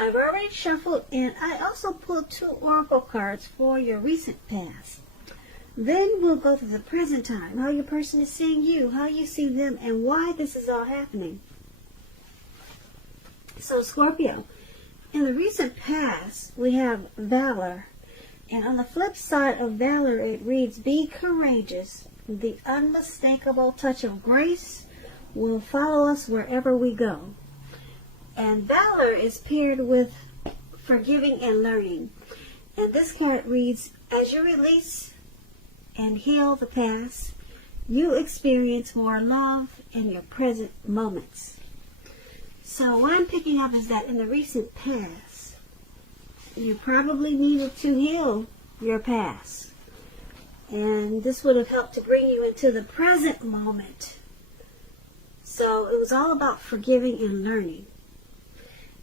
I've already shuffled, and I also pulled 2 oracle cards for your recent past. Then we'll go to the present time, how your person is seeing you, how you see them, and why this is all happening. So Scorpio, in the recent past, we have valor. And on the flip side of valor, it reads, be courageous. The unmistakable touch of grace will follow us wherever we go. And valor is paired with forgiving and learning. And this card reads, as you release and heal the past, you experience more love in your present moments. So what I'm picking up is that in the recent past, you probably needed to heal your past. And this would have helped to bring you into the present moment. So it was all about forgiving and learning.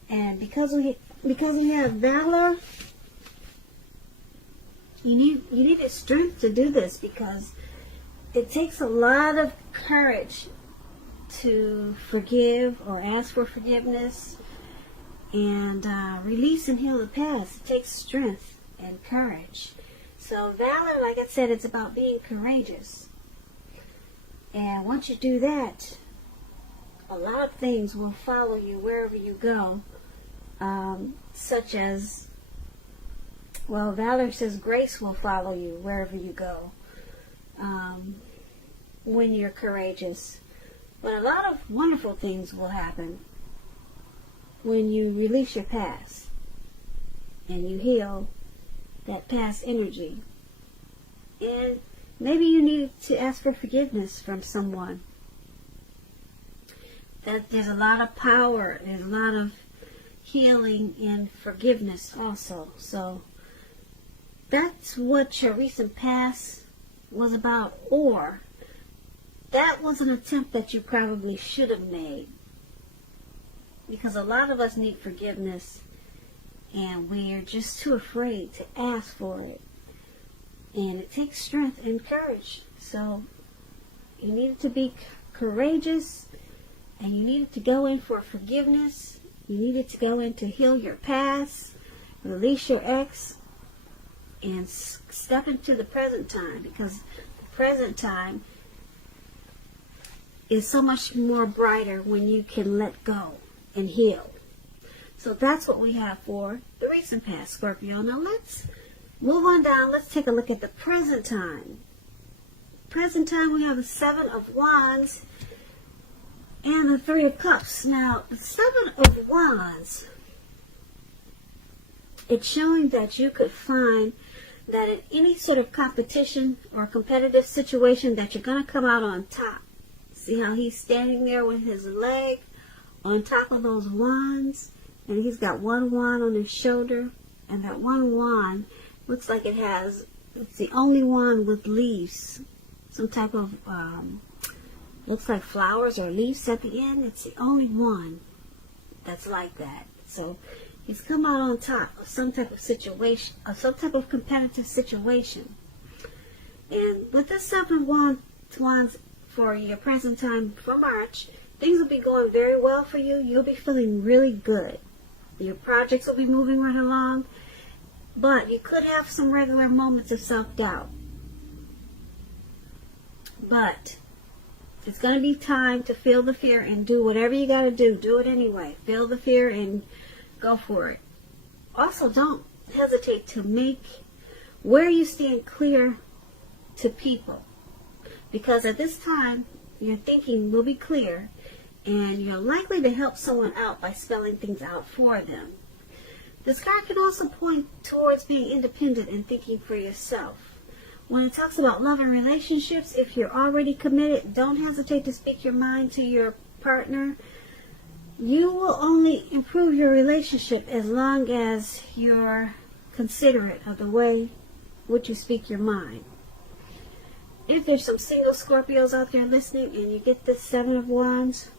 And because we have valor, you needed strength to do this, because it takes a lot of courage to forgive or ask for forgiveness and release and heal the past. It takes strength and courage. So valor, like I said, it's about being courageous. And once you do that, a lot of things will follow you wherever you go. Such as, well, valor says grace will follow you wherever you go when you're courageous. But a lot of wonderful things will happen when you release your past and you heal that past energy. And maybe you need to ask for forgiveness from someone. That there's a lot of power, there's a lot of healing and forgiveness also. So that's what your recent past was about. Or that was an attempt that you probably should have made, because a lot of us need forgiveness and we're just too afraid to ask for it. And it takes strength and courage. So you needed to be courageous, and you needed to go in for forgiveness. You needed to go in to heal your past, release your ex, and step into the present time, because the present time is so much more brighter when you can let go and heal. So that's what we have for the recent past, Scorpio. Now let's move on down. Let's take a look at the present time. Present time, we have the 7 of Wands and the 3 of Cups. Now, the 7 of Wands, it's showing that you could find that in any sort of competition or competitive situation that you're going to come out on top. See how he's standing there with his leg on top of those wands, and he's got one wand on his shoulder, and that one wand looks like it's the only wand with leaves, some type of looks like flowers or leaves at the end. It's the only one that's like that. So he's come out on top of some type of situation, of some type of competitive situation. And with the 7 of Wands for your present time for March, things will be going very well for you. You'll be feeling really good. Your projects will be moving right along. But you could have some regular moments of self-doubt. But it's going to be time to feel the fear and do whatever you got to do. Do it anyway. Feel the fear and go for it. Also, don't hesitate to make where you stand clear to people. Because at this time, your thinking will be clear, and you're likely to help someone out by spelling things out for them. This card can also point towards being independent and thinking for yourself. When it talks about love and relationships, if you're already committed, don't hesitate to speak your mind to your partner. You will only improve your relationship as long as you're considerate of the way which you speak your mind. If there's some single Scorpios out there listening and you get this 7 of Wands,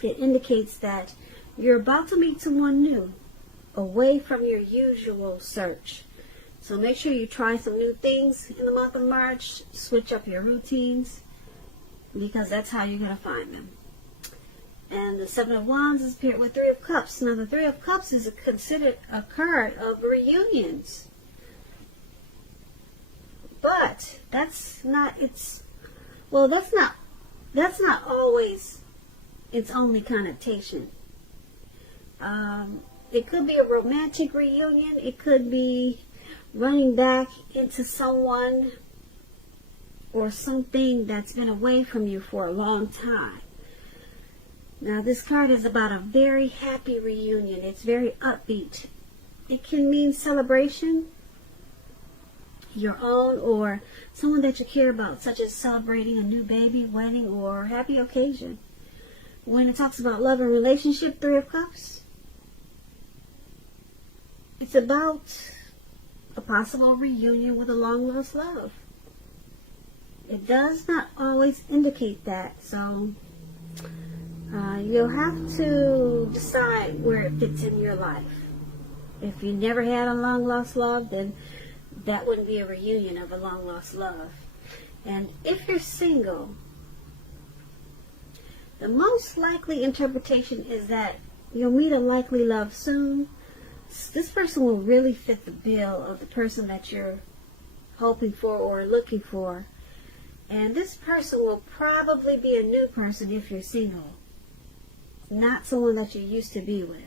it indicates that you're about to meet someone new, away from your usual search. So make sure you try some new things in the month of March. Switch up your routines, because that's how you're going to find them. And the Seven of Wands is paired with Three of Cups. Now, the Three of Cups is considered a card of reunions. But that's not always its only connotation. It could be a romantic reunion. It could be running back into someone or something that's been away from you for a long time. Now, this card is about a very happy reunion. It's very upbeat. It can mean celebration, your own or someone that you care about, such as celebrating a new baby, wedding, or happy occasion. When it talks about love and relationship, Three of Cups, it's about a possible reunion with a long-lost love. It does not always indicate that, so you'll have to decide where it fits in your life. If you never had a long-lost love, then that wouldn't be a reunion of a long-lost love. And if you're single, the most likely interpretation is that you'll meet a likely love soon. This person will really fit the bill of the person that you're hoping for or looking for. And this person will probably be a new person if you're single, not someone that you used to be with.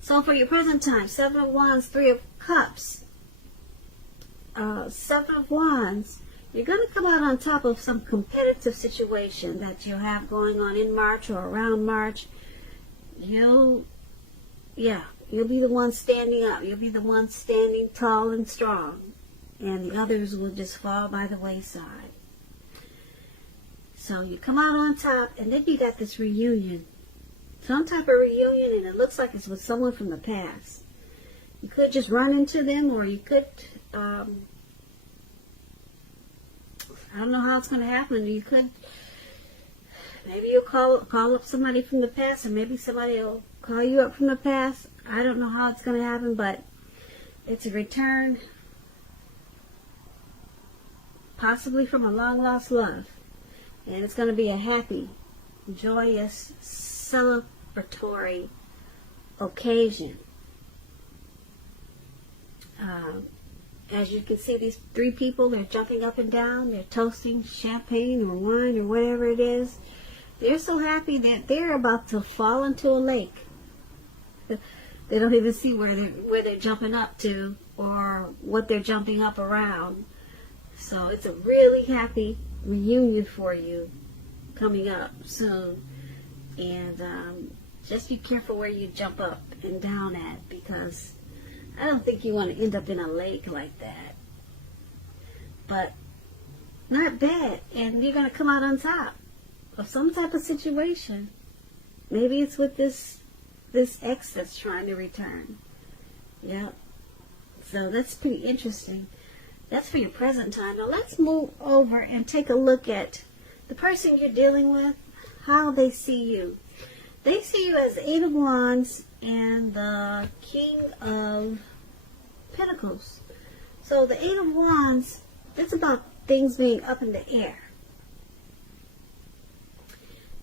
So for your present time, Seven of Wands, Three of Cups. Seven of Wands, you're going to come out on top of some competitive situation that you have going on in March or around March. You'll be the one standing up. You'll be the one standing tall and strong. And the others will just fall by the wayside. So you come out on top, and then you got this reunion. Some type of reunion, and it looks like it's with someone from the past. You could just run into them, or you could, I don't know how it's going to happen. You could, maybe you'll call up somebody from the past, and maybe somebody will call you up from the past. I don't know how it's going to happen, but it's a return, possibly from a long-lost love. And it's going to be a happy, joyous, celebratory occasion. As you can see, these three people, they're jumping up and down. They're toasting champagne or wine or whatever it is. They're so happy that they're about to fall into a lake. They don't even see where they're jumping up to or what they're jumping up around. So it's a really happy reunion for you coming up soon. And just be careful where you jump up and down at, because I don't think you want to end up in a lake like that. But not bad. And you're going to come out on top of some type of situation. Maybe it's with this ex that's trying to return. Yep. So that's pretty interesting. That's for your present time. Now let's move over and take a look at the person you're dealing with, how they see you. They see you as Eight of Wands and the King of Pentacles. So the Eight of Wands, it's about things being up in the air.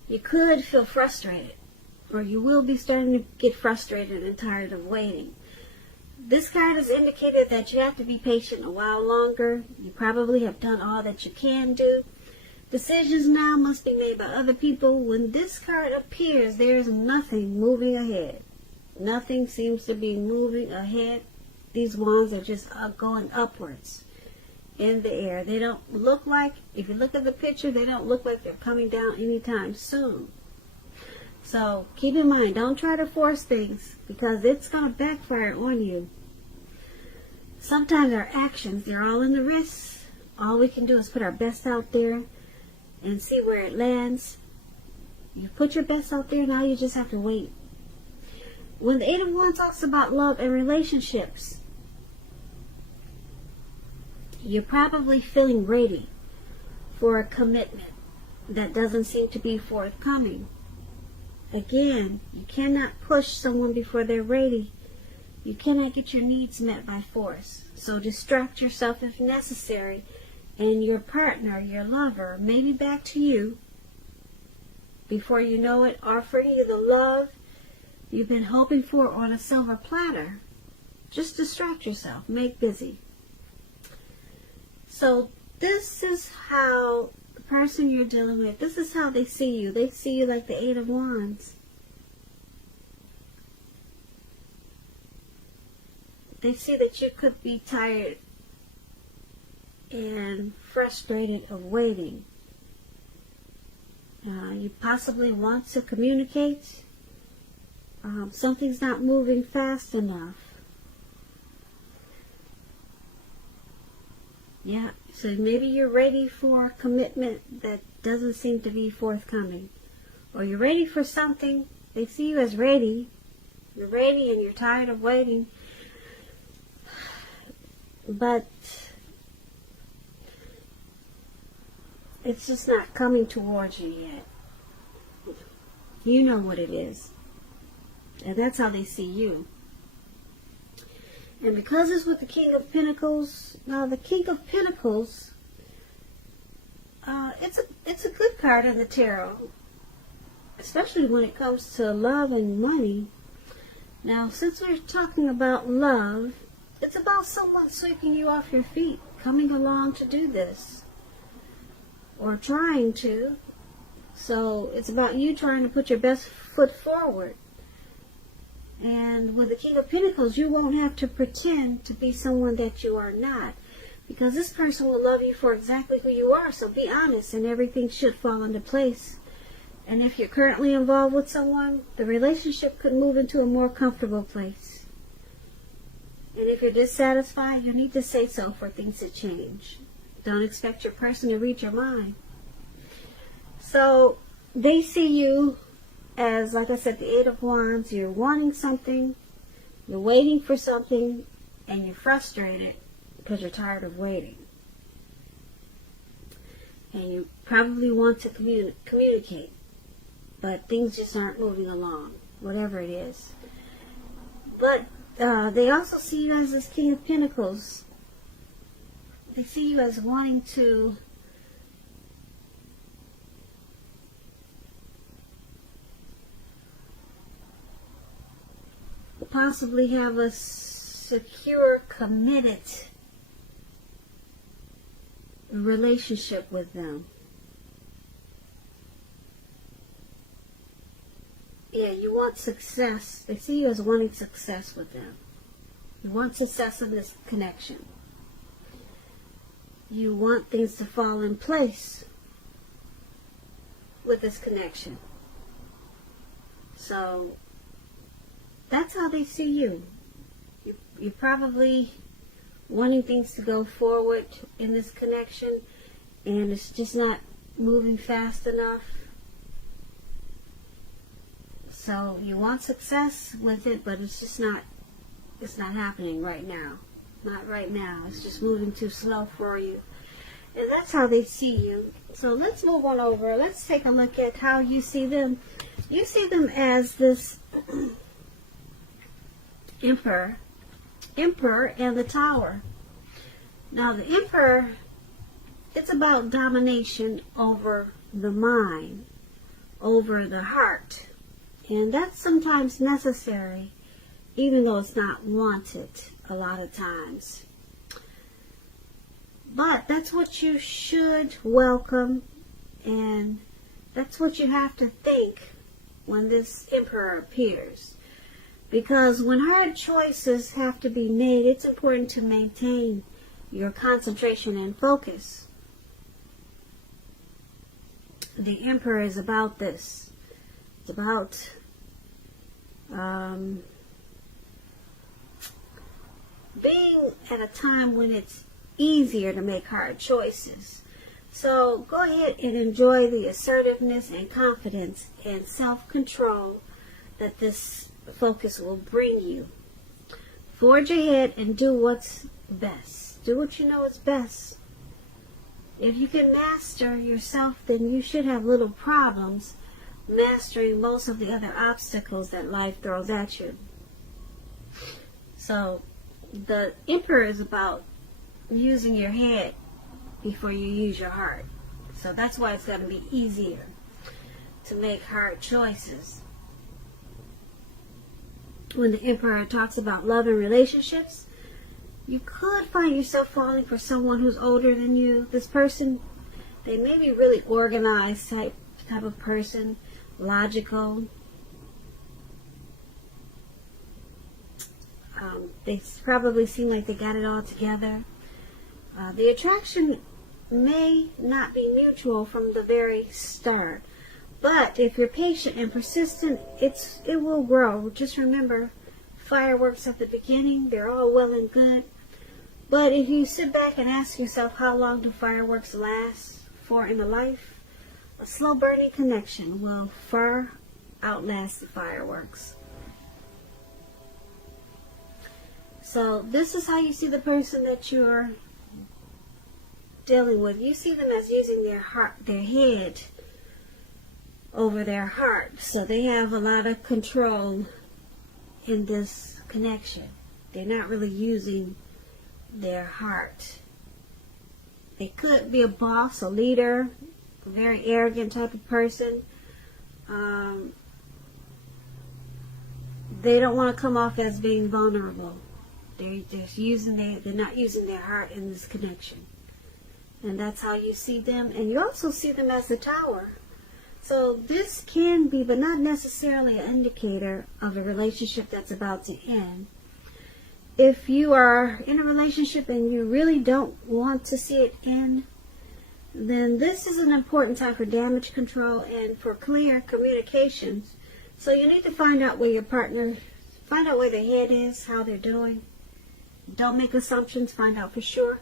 You could feel frustrated, or you will be starting to get frustrated and tired of waiting. This card has indicated that you have to be patient a while longer. You probably have done all that you can do. Decisions now must be made by other people. When this card appears, there is nothing moving ahead. Nothing seems to be moving ahead. These wands are just going upwards in the air. They don't look like, if you look at the picture, they don't look like they're coming down anytime soon. So keep in mind, don't try to force things, because it's going to backfire on you. Sometimes our actions, they're all in the wrists. All we can do is put our best out there and see where it lands. You put your best out there, now you just have to wait. When the Eight of Wands talks about love and relationships, you're probably feeling ready for a commitment that doesn't seem to be forthcoming. Again, you cannot push someone before they're ready. You cannot get your needs met by force. So distract yourself if necessary, and your partner, your lover, may be back to you before you know it, offering you the love you've been hoping for on a silver platter. Just distract yourself. Make busy. So this is how the person you're dealing with, this is how they see you. They see you like the Eight of Wands. They see that you could be tired and frustrated of waiting. You possibly want to communicate. Something's not moving fast enough. Yeah, so maybe you're ready for a commitment that doesn't seem to be forthcoming. Or you're ready for something. They see you as ready. You're ready and you're tired of waiting. But it's just not coming towards you yet. You know what it is. And that's how they see you. And because it's with the King of Pentacles, now the King of Pentacles, it's a good card in the tarot, especially when it comes to love and money. Now, since we're talking about love, it's about someone sweeping you off your feet, coming along to do this, or trying to. So it's about you trying to put your best foot forward. And with the King of Pentacles, you won't have to pretend to be someone that you are not. Because this person will love you for exactly who you are. So be honest and everything should fall into place. And if you're currently involved with someone, the relationship could move into a more comfortable place. And if you're dissatisfied, you need to say so for things to change. Don't expect your person to read your mind. So they see you as, like I said, the Eight of Wands. You're wanting something, you're waiting for something, and you're frustrated because you're tired of waiting. And you probably want to communicate, but things just aren't moving along, whatever it is. But they also see you as this King of Pentacles. They see you as wanting to possibly have a secure, committed relationship with them. Yeah, you want success. They see you as wanting success with them. You want success in this connection. You want things to fall in place with this connection. So that's how they see you. You're probably wanting things to go forward in this connection, and it's just not moving fast enough. So you want success with it, but it's not happening right now. Not right now. It's just moving too slow for you. And that's how they see you. So let's move on over. Let's take a look at how you see them. You see them as this Emperor and the Tower. Now the Emperor, it's about domination over the mind, over the heart. And that's sometimes necessary, even though it's not wanted a lot of times. But that's what you should welcome, and that's what you have to think when this Emperor appears. Because when hard choices have to be made, it's important to maintain your concentration and focus. The Emperor is about this. It's about being at a time when it's easier to make hard choices. So go ahead and enjoy the assertiveness and confidence and self-control that this focus will bring you. Forge ahead and do what's best. Do what you know is best. If you can master yourself, then you should have little problems mastering most of the other obstacles that life throws at you. So the Emperor is about using your head before you use your heart. So that's why it's going to be easier. to make hard choices. When the Emperor talks about love and relationships, you could find yourself falling for someone who's older than you. This person, they may be really organized type of person, logical. They probably seem like they got it all together. The attraction may not be mutual from the very start, but if you're patient and persistent, it will grow. Just remember, fireworks at the beginning, they're all well and good, but if you sit back and ask yourself, how long do fireworks last for in a life? A slow burning connection will far outlast the fireworks. So this is how you see the person that you're dealing with. You see them as using their head over their heart. So they have a lot of control in this connection. They're not really using their heart. They could be a boss, a leader, a very arrogant type of person. They don't want to come off as being vulnerable. They're not using their heart in this connection. And that's how you see them. And you also see them as the Tower. So this can be, but not necessarily, an indicator of a relationship that's about to end. If you are in a relationship and you really don't want to see it end, then this is an important time for damage control and for clear communications. So you need to find out where your partner, find out where their head is, how they're doing. Don't make assumptions, find out for sure.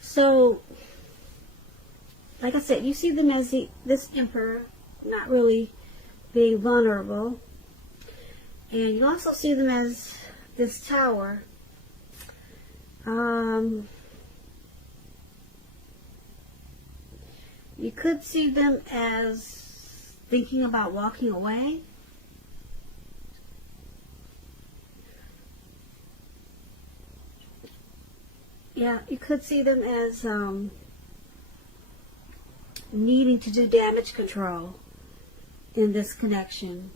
So, like I said, you see them as this Emperor, not really being vulnerable. And you also see them as this Tower. You could see them as thinking about walking away. Yeah, you could see them as needing to do damage control in this connection.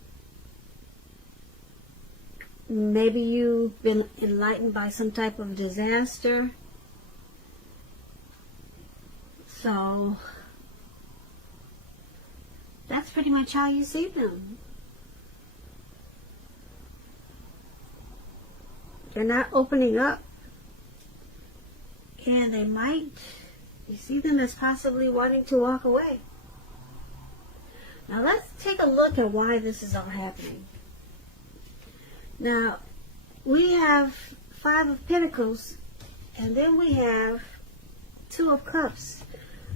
Maybe you've been enlightened by some type of disaster. So that's pretty much how you see them. They're not opening up. And they might, you see them as possibly wanting to walk away. Now let's take a look at why this is all happening. Now, we have 5 of Pentacles, and then we have 2 of Cups.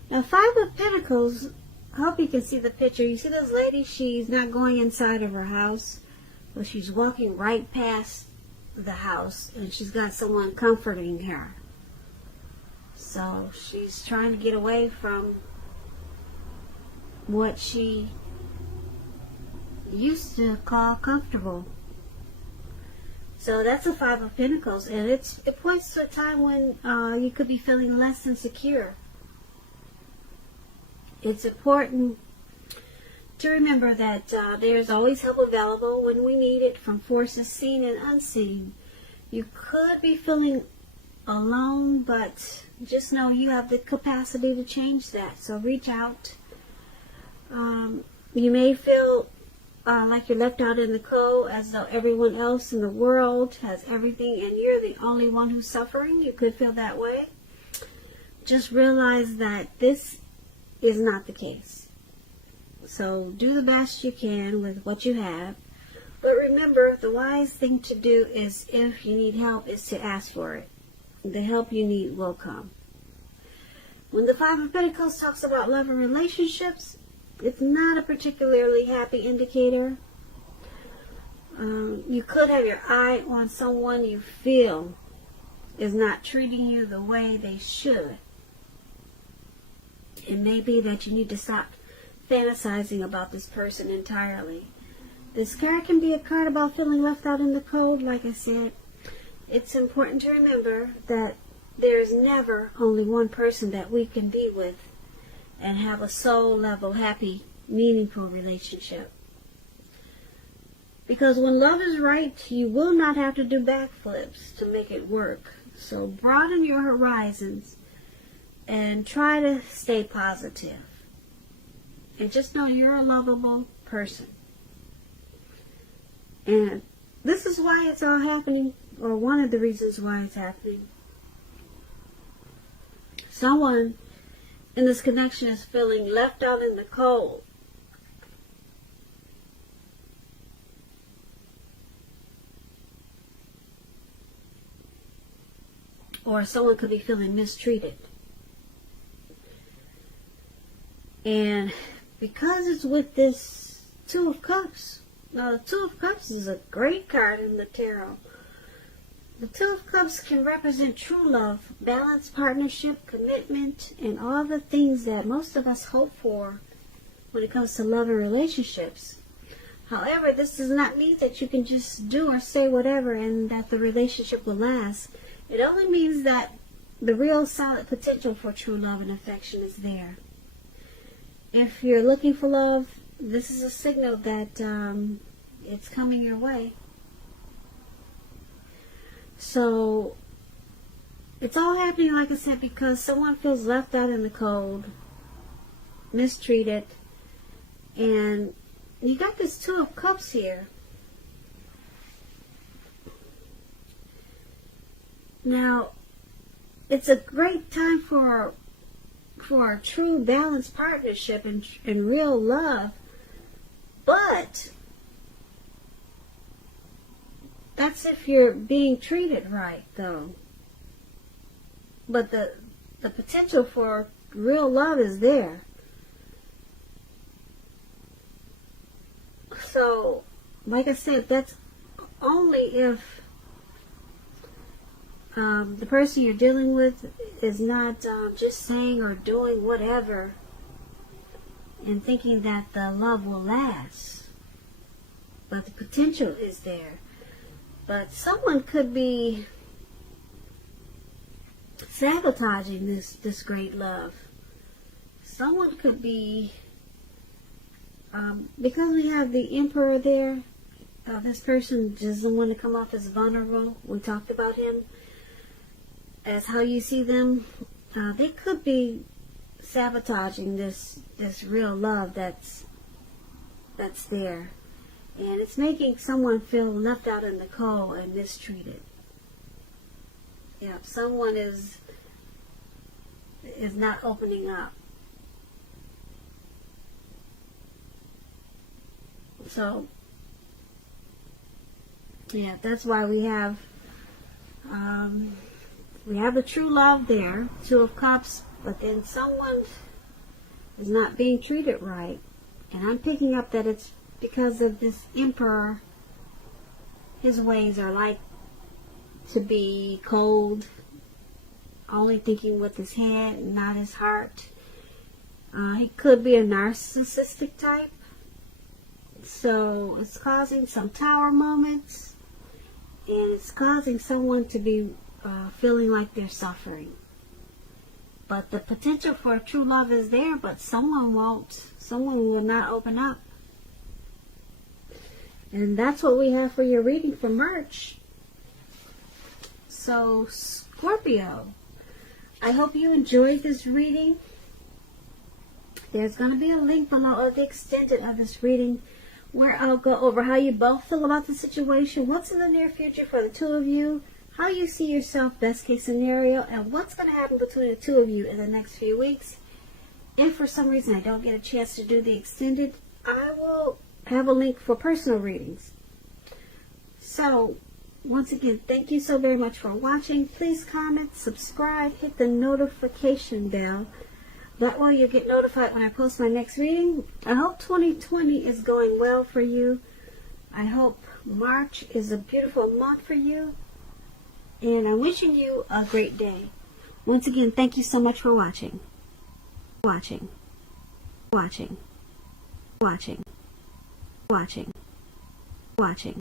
Now, 5 of Pentacles, I hope you can see the picture. You see this lady, she's not going inside of her house, but she's walking right past the house, and she's got someone comforting her. So she's trying to get away from what she used to call comfortable. So that's a 5 of Pentacles, and it points to a time when you could be feeling less than secure. It's important to remember that there's always help available when we need it from forces seen and unseen. You could be feeling alone, but just know you have the capacity to change that. So reach out. You may feel like you're left out in the cold, as though everyone else in the world has everything and you're the only one who's suffering. You could feel that way. Just realize that this is not the case. So do the best you can with what you have. But remember, the wise thing to do is, if you need help, is to ask for it. The help you need will come. When the 5 of Pentacles talks about love and relationships, it's not a particularly happy indicator. You could have your eye on someone you feel is not treating you the way they should. It may be that you need to stop fantasizing about this person entirely. This card can be a card about feeling left out in the cold, like I said. It's important to remember that there's never only one person that we can be with. and have a soul level, happy, meaningful relationship. Because when love is right, you will not have to do backflips to make it work. So broaden your horizons and try to stay positive. And just know you're a lovable person. And this is why it's all happening, or one of the reasons why it's happening. Someone in this connection is feeling left out in the cold. Or someone could be feeling mistreated. And because it's with this Two of Cups. Now, the Two of Cups is a great card in the tarot. The Two of Cups can represent true love, balanced partnership, commitment, and all the things that most of us hope for when it comes to love and relationships. However, this does not mean that you can just do or say whatever and that the relationship will last. It only means that the real solid potential for true love and affection is there. If you're looking for love, this is a signal that it's coming your way. So, it's all happening, like I said, because someone feels left out in the cold, mistreated, and you got this Two of Cups here. Now, it's a great time for a true balanced partnership and real love, but that's if you're being treated right, though. But the potential for real love is there. So, like I said, that's only if the person you're dealing with is not just saying or doing whatever and thinking that the love will last. But the potential is there. But someone could be sabotaging this great love. Someone could be, because we have the Emperor there, this person doesn't want to come off as vulnerable. We talked about him as how you see them. They could be sabotaging this real love that's there. And it's making someone feel left out in the cold and mistreated. You know, someone is not opening up. So, yeah, that's why we have the true love there, Two of Cups, but then someone is not being treated right. And I'm picking up that it's because of this Emperor. His ways are like to be cold, only thinking with his head, not his heart. He could be a narcissistic type. So it's causing some tower moments, and it's causing someone to be feeling like they're suffering. But the potential for true love is there, but someone will not open up. And that's what we have for your reading for March. So, Scorpio, I hope you enjoyed this reading. There's going to be a link below of the extended of this reading where I'll go over how you both feel about the situation, what's in the near future for the two of you, how you see yourself best case scenario, and what's going to happen between the two of you in the next few weeks. If for some reason I don't get a chance to do the extended, I will have a link for personal readings. So, once again, thank you so very much for watching. Please comment, subscribe, hit the notification bell. That way you'll get notified when I post my next reading. I hope 2020 is going well for you. I hope March is a beautiful month for you. And I'm wishing you a great day. Once again, thank you so much for watching. Watching. Watching. Watching. Watching. Watching.